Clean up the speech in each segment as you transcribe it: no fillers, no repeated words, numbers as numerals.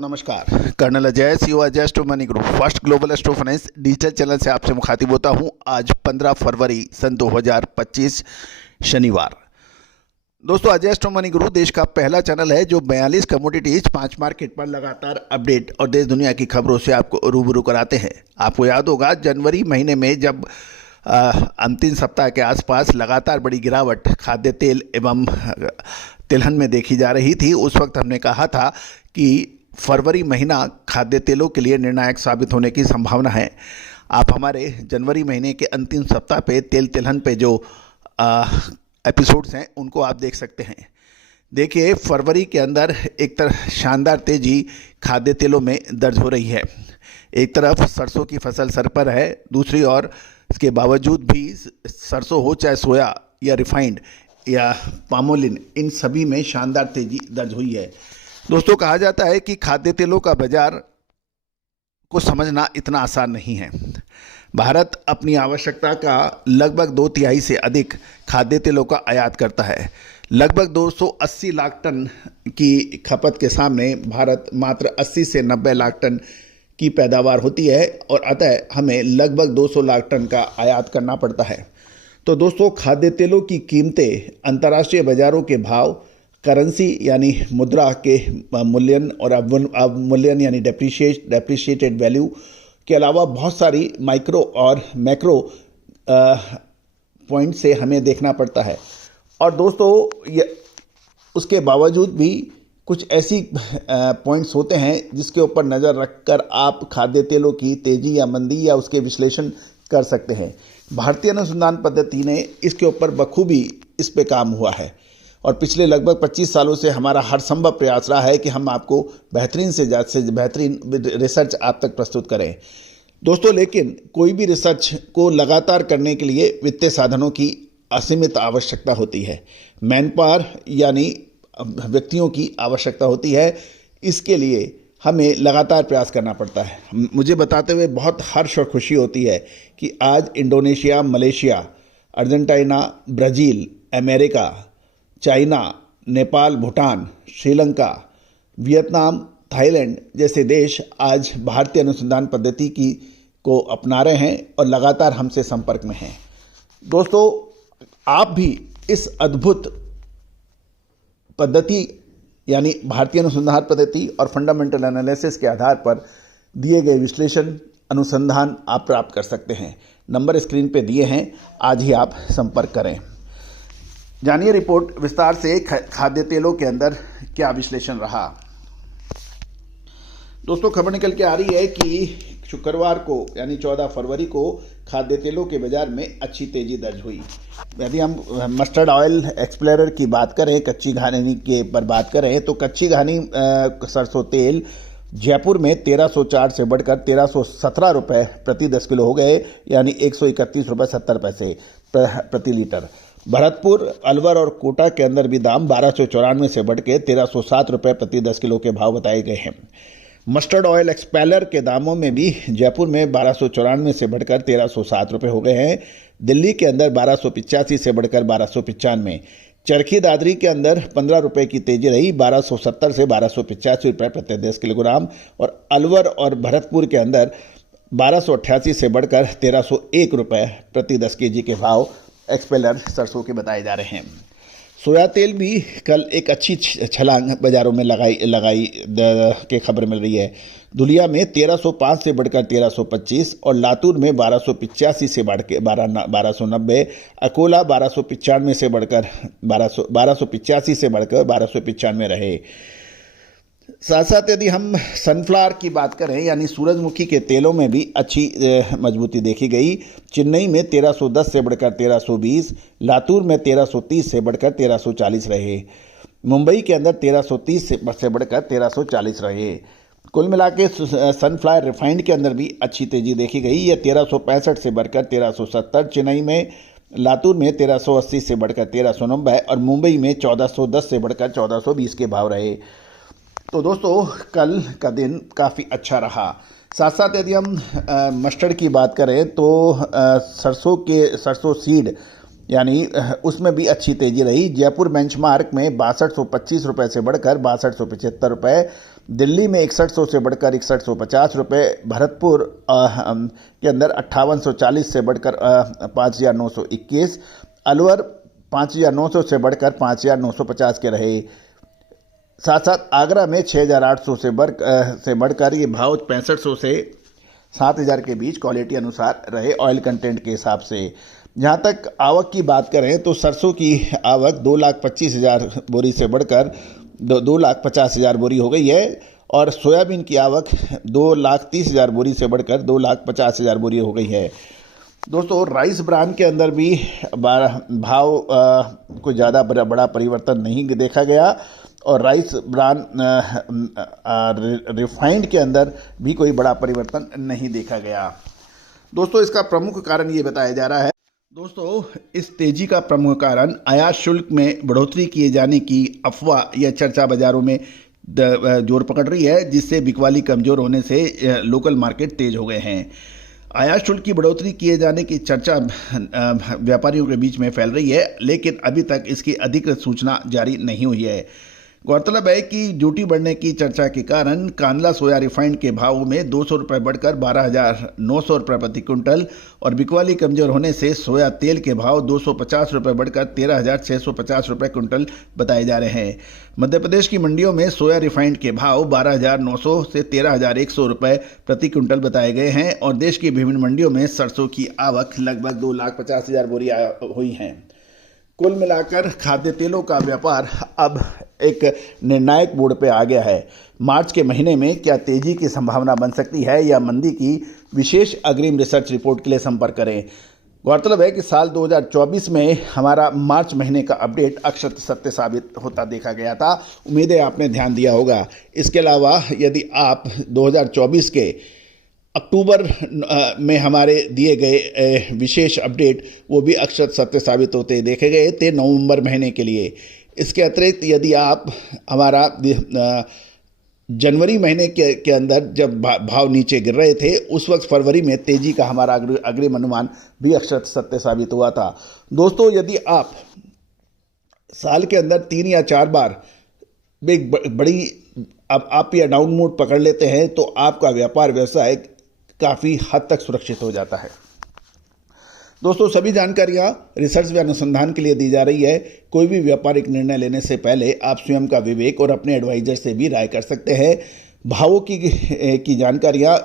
को नमस्कार। Colonel Ajay, CEO Ajay astro money group first global astro finance digital channel से आपसे मुखातिब होता हूं। आज 15 फरवरी सन 2025 शनिवार। दोस्तों, अजय एस्ट्रो मनी ग्रुप देश का पहला चैनल है जो 42 कमोडिटीज 5 मार्केट पर लगातार अपडेट और देश दुनिया की खबरों से आपको रूबरू कराते हैं। आपको याद होगा, जनवरी महीने में जब अंतिम सप्ताह के आसपास लगातार बड़ी गिरावट खाद्य तेल एवं तिलहन में देखी जा रही थी, उस वक्त हमने कहा था कि फरवरी महीना खाद्य तेलों के लिए निर्णायक साबित होने की संभावना है। आप हमारे जनवरी महीने के अंतिम सप्ताह पे तेल तिलहन पे जो एपिसोड्स हैं उनको आप देख सकते हैं। देखिए, फरवरी के अंदर एक तरह शानदार तेजी खाद्य तेलों में दर्ज हो रही है। एक तरफ सरसों की फसल सर पर है, दूसरी ओर इसके बावजूद भी सरसों हो चाहे सोया या रिफाइंड या पामोलिन, इन सभी में शानदार तेजी दर्ज हुई है। दोस्तों, कहा जाता है कि खाद्य तेलों का बाजार को समझना इतना आसान नहीं है। भारत अपनी आवश्यकता का लगभग 2/3 से अधिक खाद्य तेलों का आयात करता है। लगभग 280 लाख टन की खपत के सामने भारत मात्र 80 से 90 लाख टन की पैदावार होती है और अतः हमें लगभग 200 लाख टन का आयात करना पड़ता है। तो दोस्तों, खाद्य तेलों की कीमतें अंतर्राष्ट्रीय बाजारों के भाव, करेंसी यानी मुद्रा के मूल्यन और अवमूल्यन यानी डेप्रिशिएटेड वैल्यू के अलावा बहुत सारी माइक्रो और मैक्रो पॉइंट से हमें देखना पड़ता है। और दोस्तों, उसके बावजूद भी कुछ ऐसी पॉइंट्स होते हैं जिसके ऊपर नज़र रखकर आप खाद्य तेलों की तेज़ी या मंदी या उसके विश्लेषण कर सकते हैं। भारतीय अनुसंधान पद्धति ने इसके ऊपर बखूबी इस पे काम हुआ है और पिछले लगभग 25 सालों से हमारा हर संभव प्रयास रहा है कि हम आपको बेहतरीन से बेहतरीन रिसर्च आप तक प्रस्तुत करें। दोस्तों, लेकिन कोई भी रिसर्च को लगातार करने के लिए वित्तीय साधनों की असीमित आवश्यकता होती है। मैन पावर यानी व्यक्तियों की आवश्यकता होती है। इसके लिए हमें लगातार प्रयास करना पड़ता है। मुझे बताते हुए बहुत हर्ष और खुशी होती है कि आज Indonesia, Malaysia, Argentina, Brazil, America, China, Nepal, Bhutan, Sri Lanka, Vietnam, Thailand जैसे देश आज भारतीय अनुसंधान पद्धति को अपना रहे हैं और लगातार हमसे संपर्क में हैं। दोस्तों, आप भी इस अद्भुत पद्धति यानी भारतीय अनुसंधान पद्धति और फंडामेंटल एनालिसिस के आधार पर दिए गए विश्लेषण अनुसंधान आप प्राप्त कर सकते हैं। नंबर स्क्रीन पे दिए हैं, आज ही आप संपर्क करें। जानिए रिपोर्ट विस्तार से, खाद्य तेलों के अंदर क्या विश्लेषण रहा। दोस्तों, खबर निकल के आ रही है कि शुक्रवार को यानी 14 फरवरी को खाद्य तेलों के बाजार में अच्छी तेजी दर्ज हुई। यदि हम मस्टर्ड ऑयल एक्सप्लोरर की बात करें, कच्ची घानी के पर बात करें, तो कच्ची घानी सरसों तेल जयपुर में 1304 से बढ़कर 1317 रुपये प्रति 10 किलो हो गए, यानी 131 रुपये 70 पैसे प्रति लीटर। भरतपुर, अलवर और कोटा के अंदर भी दाम 1294 से बढ़ के 1307 रुपये प्रति 10 किलो के भाव बताए गए हैं। मस्टर्ड ऑयल एक्सपेलर के दामों में भी जयपुर में 1294 से बढ़कर 1307 रुपये हो गए हैं। दिल्ली के अंदर 1285 से बढ़कर 1295। चरखी दादरी के अंदर 15 रुपये की तेजी रही, 1270 से 1285 रुपये प्रति 10 किलोग्राम। और अलवर और भरतपुर के अंदर 1288 से बढ़कर 1301 रुपये प्रति 10 केजी के भाव एक्सपेलर सरसों के बताए जा रहे हैं। सोया तेल भी कल एक अच्छी छलांग बाजारों में लगाई के खबर मिल रही है। धुलिया में 1305 से बढ़कर 1325 और लातूर में 1285 से बढ़ के 1290, अकोला 1295 से बढ़कर 1285 से बढ़कर 1295 रहे। साथ साथ यदि हम सनफ्लावर की बात करें यानी सूरजमुखी के तेलों में भी अच्छी मजबूती देखी गई। चेन्नई में 1310 से बढ़कर 1320, लातूर में 1330 से बढ़कर 1340 रहे। मुंबई के अंदर 1330 से बढ़कर 1340 रहे। कुल मिला के सनफ्लावर रिफाइंड के अंदर भी अच्छी तेजी देखी गई। यह 1365 से बढ़कर 1370, चेन्नई में, लातूर में 1380 से बढ़कर 1390 और मुंबई में 1410 से बढ़कर 1420 के भाव रहे। तो दोस्तों, कल का दिन काफ़ी अच्छा रहा। साथ साथ यदि हम मस्टर्ड की बात करें तो सरसों सीड यानी उसमें भी अच्छी तेजी रही। जयपुर बेंचमार्क में 6225 रुपये से बढ़कर 6275 रुपये, दिल्ली में 6100 से बढ़कर 6150 रुपये, भरतपुर के अंदर 5840 से बढ़कर 5921, अलवर 5900 से बढ़कर 5950 के रहे। साथ साथ आगरा में 6800 से बढ़कर ये भाव 6500 से 7000 के बीच क्वालिटी अनुसार रहे ऑयल कंटेंट के हिसाब से। जहाँ तक आवक की बात करें तो सरसों की आवक 2,25,000 बोरी से बढ़कर 2,50,000 बोरी हो गई है और सोयाबीन की आवक 2,30,000 बोरी से बढ़कर 2,50,000 बोरी हो गई है। दोस्तों राइस ब्रांड के अंदर भी भाव कोई ज़्यादा बड़ा परिवर्तन नहीं देखा गया और राइस ब्रांड रिफाइंड के अंदर भी कोई बड़ा परिवर्तन नहीं देखा गया। दोस्तों इसका प्रमुख कारण ये बताया जा रहा है, दोस्तों इस तेजी का प्रमुख कारण आयात शुल्क में बढ़ोतरी किए जाने की अफवाह या चर्चा बाजारों में जोर पकड़ रही है, जिससे बिकवाली कमजोर होने से लोकल मार्केट तेज हो गए हैं। आयात शुल्क की बढ़ोतरी किए जाने की चर्चा व्यापारियों के बीच में फैल रही है, लेकिन अभी तक इसकी अधिकृत सूचना जारी नहीं हुई है। गौरतलब है कि ड्यूटी बढ़ने की चर्चा के कारण कांदला सोया रिफाइंड के भाव में 200 रुपये बढ़कर 12,900 रुपये प्रति क्विंटल और बिकवाली कमजोर होने से सोया तेल के भाव 250 रुपये बढ़कर 13,650 रुपये क्विंटल बताए जा रहे हैं। मध्य प्रदेश की मंडियों में सोया रिफाइंड के भाव 12,900 से 13,100 रुपये प्रति क्विंटल बताए गए हैं और देश की विभिन्न मंडियों में सरसों की आवक लगभग 2,50,000 बोरी हुई हैं। कुल मिलाकर खाद्य तेलों का व्यापार अब एक निर्णायक मोड़ पे आ गया है। मार्च के महीने में क्या तेजी की संभावना बन सकती है या मंदी की, विशेष अग्रिम रिसर्च रिपोर्ट के लिए संपर्क करें। गौरतलब है कि साल 2024 में हमारा मार्च महीने का अपडेट अक्षर सत्य साबित होता देखा गया था। उम्मीद है आपने ध्यान दिया होगा। इसके अलावा यदि आप 2024 के अक्टूबर में हमारे दिए गए विशेष अपडेट वो भी अक्षर सत्य साबित होते देखे गए थे नवंबर महीने के लिए। इसके अतिरिक्त यदि आप हमारा जनवरी महीने के अंदर जब भाव नीचे गिर रहे थे उस वक्त फरवरी में तेजी का हमारा अग्रिम अनुमान भी अक्षर सत्य साबित हुआ था। दोस्तों यदि आप साल के अंदर 3 या 4 बार एक बड़ी अप या डाउन मूड पकड़ लेते हैं तो आपका व्यापार व्यवसाय काफ़ी हद तक सुरक्षित हो जाता है। दोस्तों सभी जानकारियाँ रिसर्च व अनुसंधान के लिए दी जा रही है। कोई भी व्यापारिक निर्णय लेने से पहले आप स्वयं का विवेक और अपने एडवाइजर से भी राय कर सकते हैं। भावों की जानकारियाँ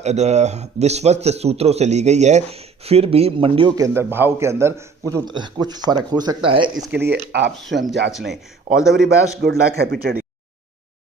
विश्वस्त सूत्रों से ली गई है, फिर भी मंडियों के अंदर भाव के अंदर कुछ फर्क हो सकता है। इसके लिए आप स्वयं जांच लें। All the very best, good luck, happy trading.